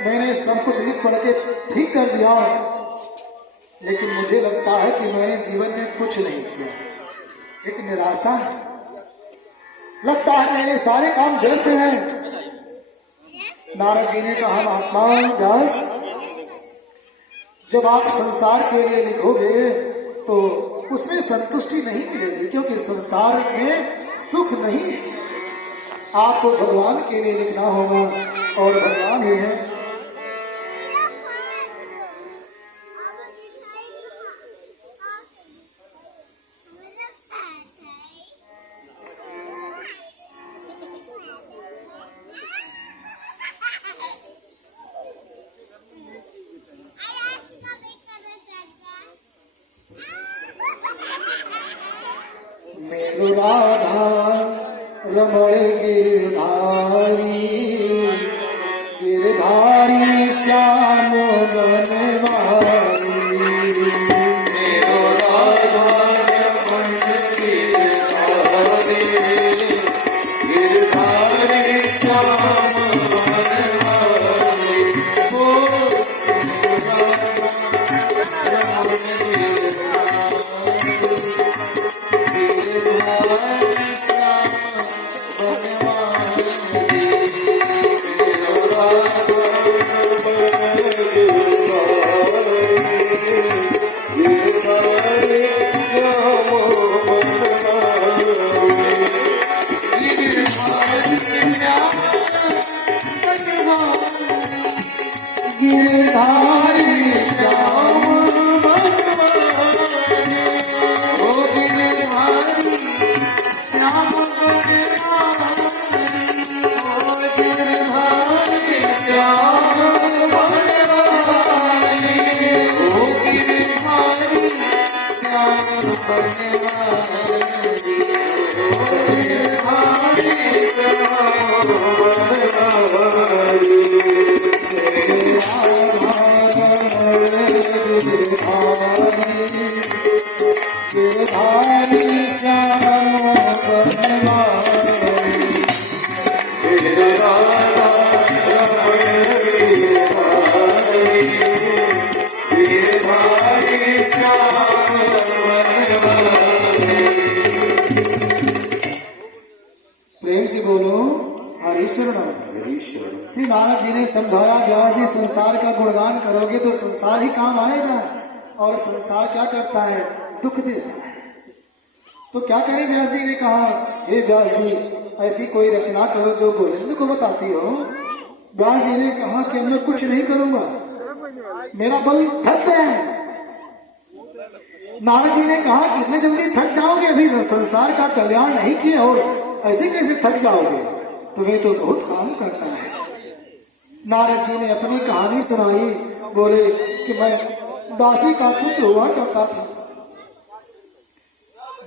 मैंने सब कुछ लिख पढ़ के ठीक कर दिया, लेकिन मुझे लगता है कि मैंने जीवन में कुछ नहीं किया। एक निराशा है, लगता है मेरे सारे काम व्यर्थ हैं। नारद जी ने कहा, महात्मा व्यास, जब आप संसार के लिए लिखोगे तो उसमें संतुष्टि नहीं मिलेगी, क्योंकि संसार में सुख नहीं है। आपको भगवान के लिए लिखना होगा, और भगवान ही है। मेरु राधा रमण गिरधारी, गिरधारी श्याम बनवारी। मेरो राधा रमण गिरधारी, गिरधारी श्याम बनवारी। ओ रमण गिरधारी श्याम प्रेम से बोलो हरीश्वर। श्री नारद जी ने समझाया, व्यास जी संसार का गुणगान करोगे तो संसार ही काम आएगा, और संसार क्या करता है? दुख देता है। तो क्या करें? व्यास जी ने कहा, हे व्यास जी, ऐसी कोई रचना करो जो गोविंद को बताती हो। व्यास जी ने कहा कि मैं कुछ नहीं करूंगा, मेरा बल थक गया है। नारद जी ने कहा, कितने जल्दी थक जाओगे? अभी संसार का कल्याण नहीं किया और ऐसे कैसे थक जाओगे? तुम्हें तो बहुत काम करना है। नारद जी ने अपनी कहानी सुनाई। बोले कि मैं दासी का पुत्र हुआ करता था,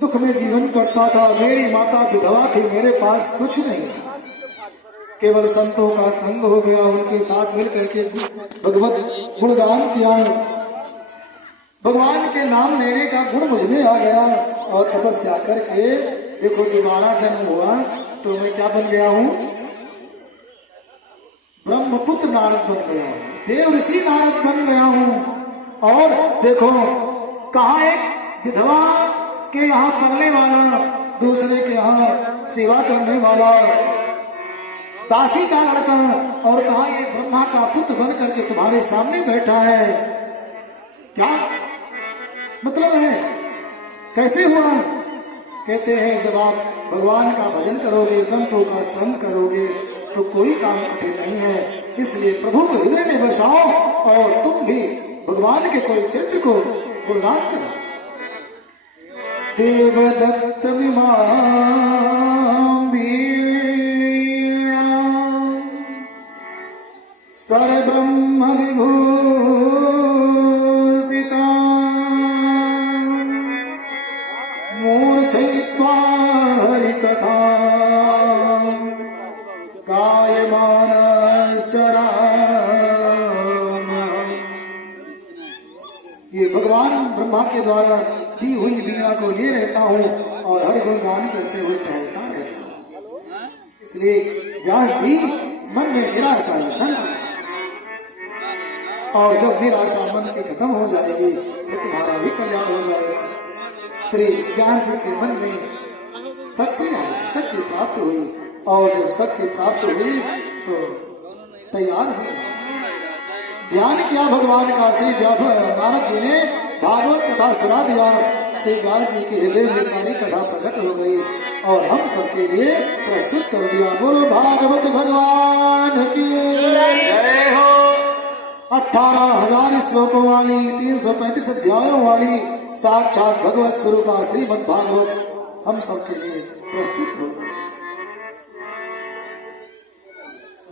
दुख में जीवन करता था। मेरी माता विधवा थी, मेरे पास कुछ नहीं था, केवल संतों का संग हो गया। उनके साथ मिलकर के भगवत गुणगान किया, भगवान के नाम लेने का गुण मुझमें आ गया, और तपस्या करके देखो दोबारा जन्म हुआ तो मैं क्या बन गया हूँ? ब्रह्मपुत्र नारद बन गया हूँ, देव ऋषि नारद बन गया हूँ। और देखो, कहा एक विधवा के यहाँ पलने वाला, दूसरे के यहाँ सेवा करने वाला, दासी का लड़का, और कहा ये ब्रह्मा का पुत्र बन करके तुम्हारे सामने बैठा है। क्या मतलब है? कैसे हुआ? कहते हैं, जब आप भगवान का भजन करोगे, संतों का संग करोगे, तो कोई काम कठिन नहीं है। इसलिए प्रभु को हृदय में बसाओ, और तुम भी भगवान के कोई चरित्र को गुणगान करो। देवदत्त विमान वीणा सर ब्रह्म विभूषिता मूर्छयित्वा हरिकथा ये भगवान ब्रह्मा के द्वारा दी हुई वीणा को लिए रहता हूँ और हर गुणगान करते हुए टहलता रहता हूँ। इसलिए व्यास जी मन में निराशा और जब निराशा मन की खत्म हो जाएगी तो तुम्हारा भी कल्याण हो जाएगा। श्री व्यास जी के मन में शक्ति आई, शक्ति प्राप्त हुई, और जब शक्ति प्राप्त हुई तो तैयार हो गए। ध्यान किया भगवान का। श्री नारद जी ने भागवत कथा सुना दिया। श्री व्यास जी के हृदय में सारी कथा प्रकट हो गई और हम सबके लिए प्रस्तुत कर दिया। बोलो भागवत भगवान की जय हो। 18,000 श्लोकों वाली 335 अध्यायों वाली साक्षात भगवत स्वरूपा श्रीमद् भागवत हम सबके लिए प्रस्तुत हो गई।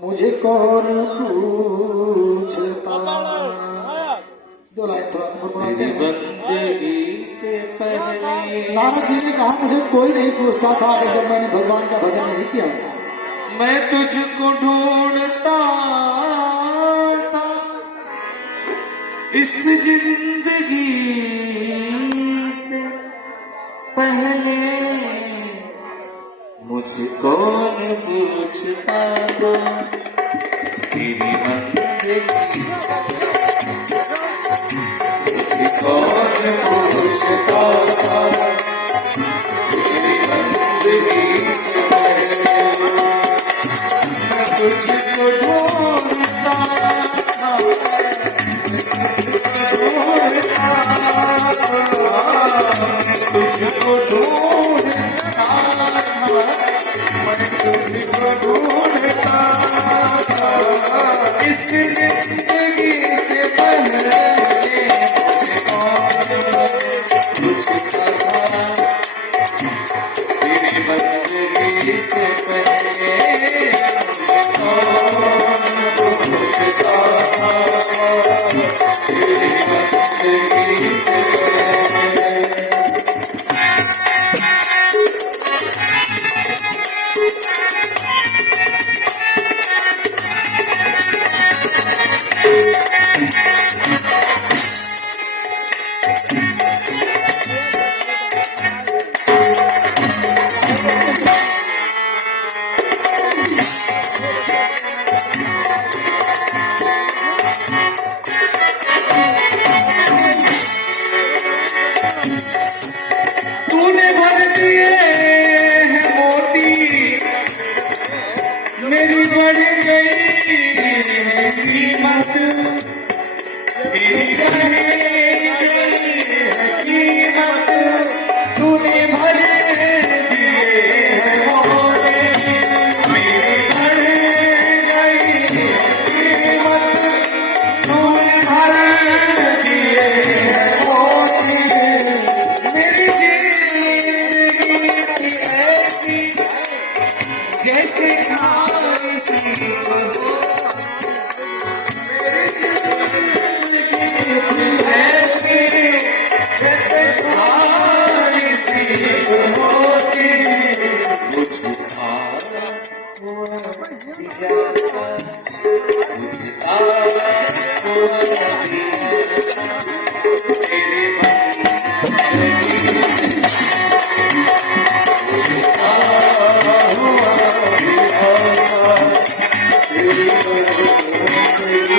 मुझे कौन पूछता, दो लाइन थोड़ा गुनगुनाते मेरी हैं। बंदगी से पहले नारद जी ने कहा मुझे कोई नहीं पूछता था कि जब मैंने भगवान का भजन नहीं किया था। मैं तुझको ढूंढता था इस जिंदगी से पहले, मुझे कौन पूछता था मेरी बंदगी से, मुझे कौन पूछता था मेरी बंदगी से पहले, मैं तुझको ढूंढता था, तुझको ढूंढता था, मैं तुझको ढूंढता था इस जिंदगी से पहले, मुझे कौन पूछता था तेरी बंदगी से पहले, मुझे कौन पूछता था तेरी बंदगी से पहले। तूने भर दिए हैं मोती, मेरी बढ़ गई है कीमत, मेरी बढ़ गई है कीमत, तूने भर दिए हैं मोती, मेरी बढ़ गई है कीमत, तूने भर दिए हैं मोती, मेरी जिंदगी की ऐसी जैसे खासी को, मेरी जिंदगी की ऐसी जैसे खासी को होती, मुझे आया हुआ दिया, मुझे आया हुआ दिया, तेरे बंदगी मुझे आया हुआ दिया, तेरी बंदगी से पहले,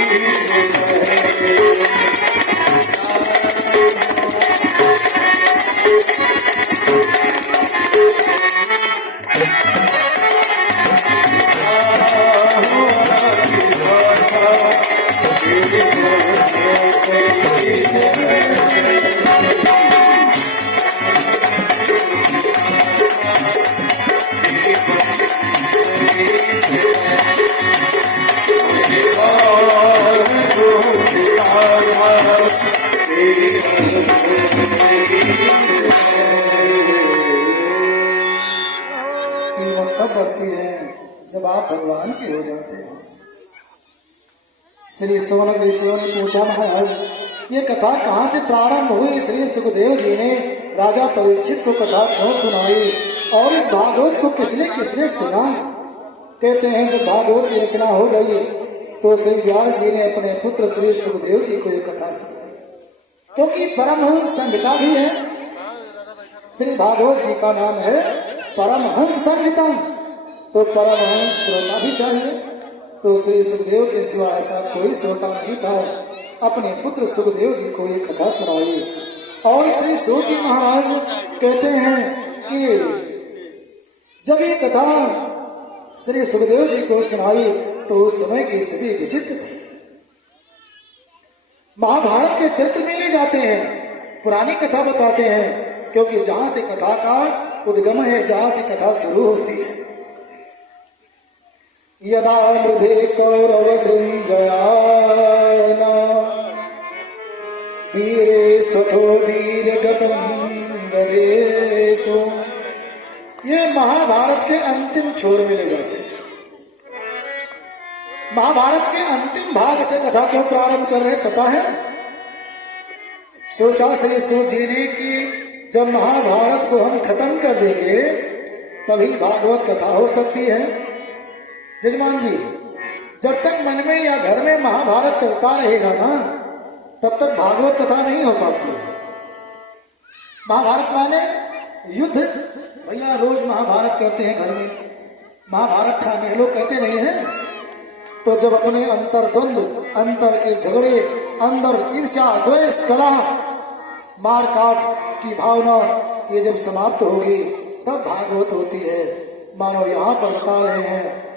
कीमत तब बढ़ती है जब आप भगवान के हो जाते हैं। श्री सोनक ऋषियों ने पूछा, महाराज ये कथा कहाँ से प्रारंभ हुई? श्री सुखदेव जी ने राजा परीक्षित को कथा क्यों सुनाई और इस भागवत को किसने किसने सुना? कहते हैं जब भागवत की रचना हो गई तो श्री व्यास जी ने अपने पुत्र श्री सुखदेव जी को ये कथा सुनाई, क्योंकि परमहंस संहिता भी है। श्री भागवत जी का नाम है परमहंस संहिता, तो परमहंस श्रोता भी चाहिए। तो श्री सुखदेव के सिवा ऐसा कोई श्रोता नहीं था अपने पुत्र सुखदेव जी को ये कथा सुनाई। और श्री सूत जी महाराज कहते हैं कि जब ये कथा श्री सुखदेव जी को सुनाई तो उस समय की स्थिति विचित्र थी। महाभारत के चरित्र में ले जाते हैं, पुरानी कथा बताते हैं, क्योंकि जहां से कथा का उद्गम है, जहां से कथा शुरू होती है। यदा मृधे कौरव सृंजयान वीरे स्वथो वीर गतम गदेशो, ये महाभारत के अंतिम छोर में ले जाते हैं। महाभारत के अंतिम भाग से कथा क्यों प्रारंभ कर रहे पता है? सोचा श्री सूत जी ने कि जब महाभारत को हम खत्म कर देंगे तभी भागवत कथा हो सकती है। जजमान जी, जब तक मन में या घर में महाभारत चलता रहेगा ना, तब तक भागवत कथा नहीं हो पाती है। महाभारत माने युद्ध। भैया रोज महाभारत करते हैं घर में, महाभारत ठाने लोग कहते नहीं है। तो जब अपने अंतर द्वंद्व, अंतर के झगड़े, अंदर ईर्ष्या, द्वेष, कलह, मार काट की भावना ये जब समाप्त होगी तब भागवत होती है। मानो यहाँ पर बता रहे हैं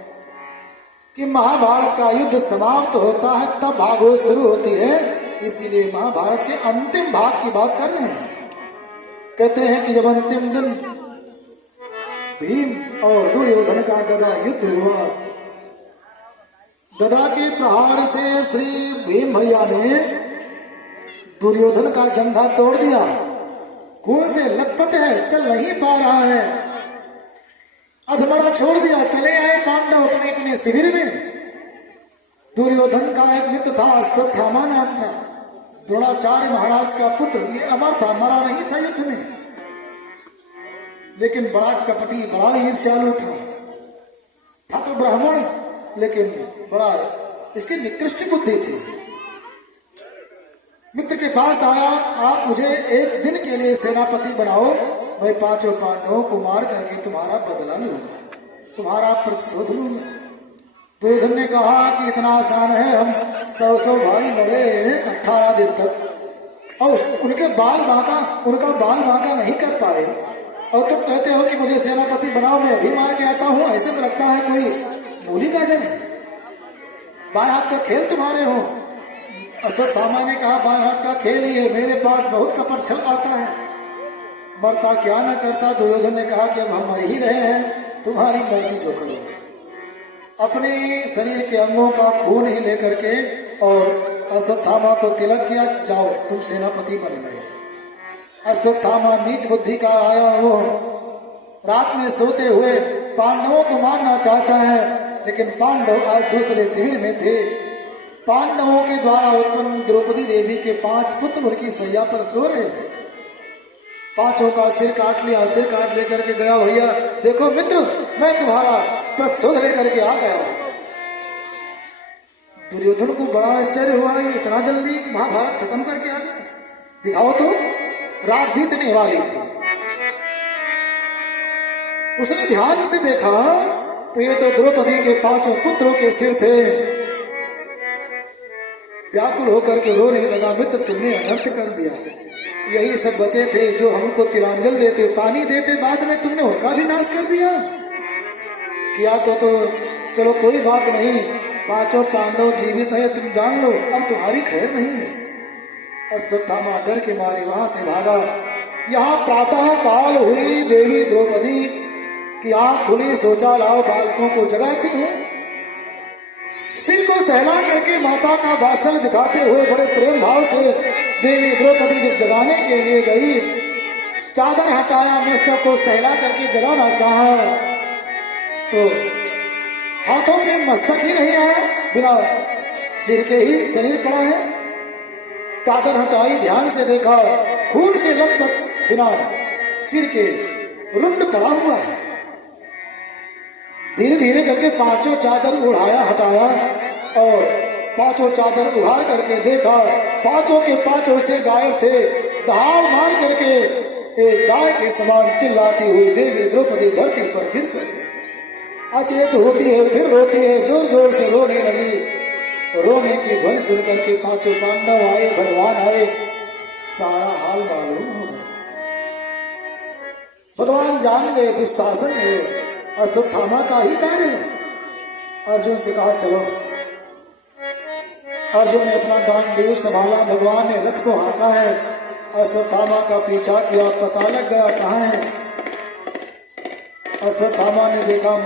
कि महाभारत का युद्ध समाप्त होता है तब भागवत शुरू होती है। इसीलिए महाभारत के अंतिम भाग की बात कर रहे हैं। कहते हैं कि जब अंतिम दिन भीम और दुर्योधन का गदा युद्ध हुआ, गदा के प्रहार से श्री भीम भैया ने दुर्योधन का जंघा तोड़ दिया। खून से लथपथ है, चल नहीं पा रहा है, अधमरा छोड़ दिया। चले आए पांडव अपने अपने शिविर में। दुर्योधन का एक मित्र था, अश्वत्थामा नाम था, द्रोणाचार्य महाराज का पुत्र। ये अमर था, मरा नहीं था युद्ध में, लेकिन बड़ा कपटी, बड़ा ईर्ष्यालु था तो ब्राह्मण, लेकिन बड़ा इसकी निकृष्ट बुद्धि थी। मित्र के पास आया, आप मुझे एक दिन के लिए सेनापति बनाओ, मैं 5 पांडवों को मार करके तुम्हारा बदला लूंगा, तुम्हारा प्रतिशोध लूंगा। दुर्योधन ने कहा कि इतना आसान है, हम 100 भाई लड़े 18 दिन तक और उनका बाल बांका नहीं कर पाए, और तुम कहते हो कि मुझे सेनापति बनाओ, मैं अभी मार के आता हूँ। ऐसे में लगता है कोई मूली गाजर है, बाएं हाथ का खेल तुम्हारे हो। अश्वत्थामा ने कहा बाएं हाथ का खेल ही है, मेरे पास बहुत कपट छल आता है, मरता क्या न करता। दुर्योधन ने कहा कि अब हम मर ही रहे हैं, तुम्हारी मर्जी जो करो। अपने शरीर के अंगों का खून ही लेकर के और अश्वत्थामा को तिलक किया, जाओ तुम सेनापति बन गए। अश्वत्थामा नीच बुद्धि का आया हो, रात में सोते हुए पांडवों को मारना चाहता है, लेकिन पांडव आज दूसरे शिविर में थे। पांडवों के द्वारा उत्पन्न द्रौपदी देवी के 5 पुत्र उनकी सैया पर सो रहे थे। 5 का सिर काट लिया, सिर काट लेकर के गया, भैया देखो मित्र, मैं तुम्हारा प्रतिशोध लेकर के आ गया। दुर्योधन को बड़ा आश्चर्य हुआ, ये इतना जल्दी महाभारत खत्म करके आ गया, दिखाओ तो। रात बीतने वाली थी, उसने ध्यान से देखा तो ये तो द्रौपदी के 5 पुत्रों के सिर थे। व्याकुल होकर के रोने लगा, मित्र तुमने अनर्थ कर दिया, यही सब बचे थे जो हमको तिलांजल देते, पानी देते, बाद में तुमने उनका भी नाश कर दिया। किया तो चलो कोई बात नहीं, 5 पांडव जीवित है, तुम जान लो, अब तुम्हारी खैर नहीं है। अश्वत्थामा डर के मारे वहां से भागा। यहाँ प्रातः काल हुई, देवी द्रौपदी की आंख खुली, सोचा लाओ बालकों को जगाती हूँ। सिर को सहला करके माता का वात्सल्य दिखाते हुए बड़े प्रेम भाव से देवी द्रौपदी जब जगाने के लिए गई, चादर हटाया, मस्तक को सहला करके जगाना चाहा तो हाथों में मस्तक ही नहीं आया, बिना सिर के ही शरीर पड़ा है। चादर हटाई, ध्यान से देखा, खून से लथपथ बिना सिर के रुंड पड़ा हुआ है। धीरे धीरे करके 5 चादर उड़ाया, हटाया और 5 चादर उघाड़ करके देखा, 5 के 5 सिर गायब थे। दहाड़ मार करके एक गाय के समान चिल्लाती हुई देवी द्रौपदी धरती पर गिर गई। अचेत होती है, फिर रोती है, जोर जोर से रोने लगी। रोने की ध्वनि सुनकर के पांचों पांडव आए, भगवान आए, सारा हाल मालूम हो गया। भगवान जान गए दुशासन है अश्वत्थामा का ही कार्य है। अर्जुन से कहा चलो। अर्जुन ने अपना गांडीव संभाला, भगवान ने रथ को हाँका है, अश्वत्थामा का पीछा किया, पता लग गया कहाँ है। अश्वत्थामा ने देखा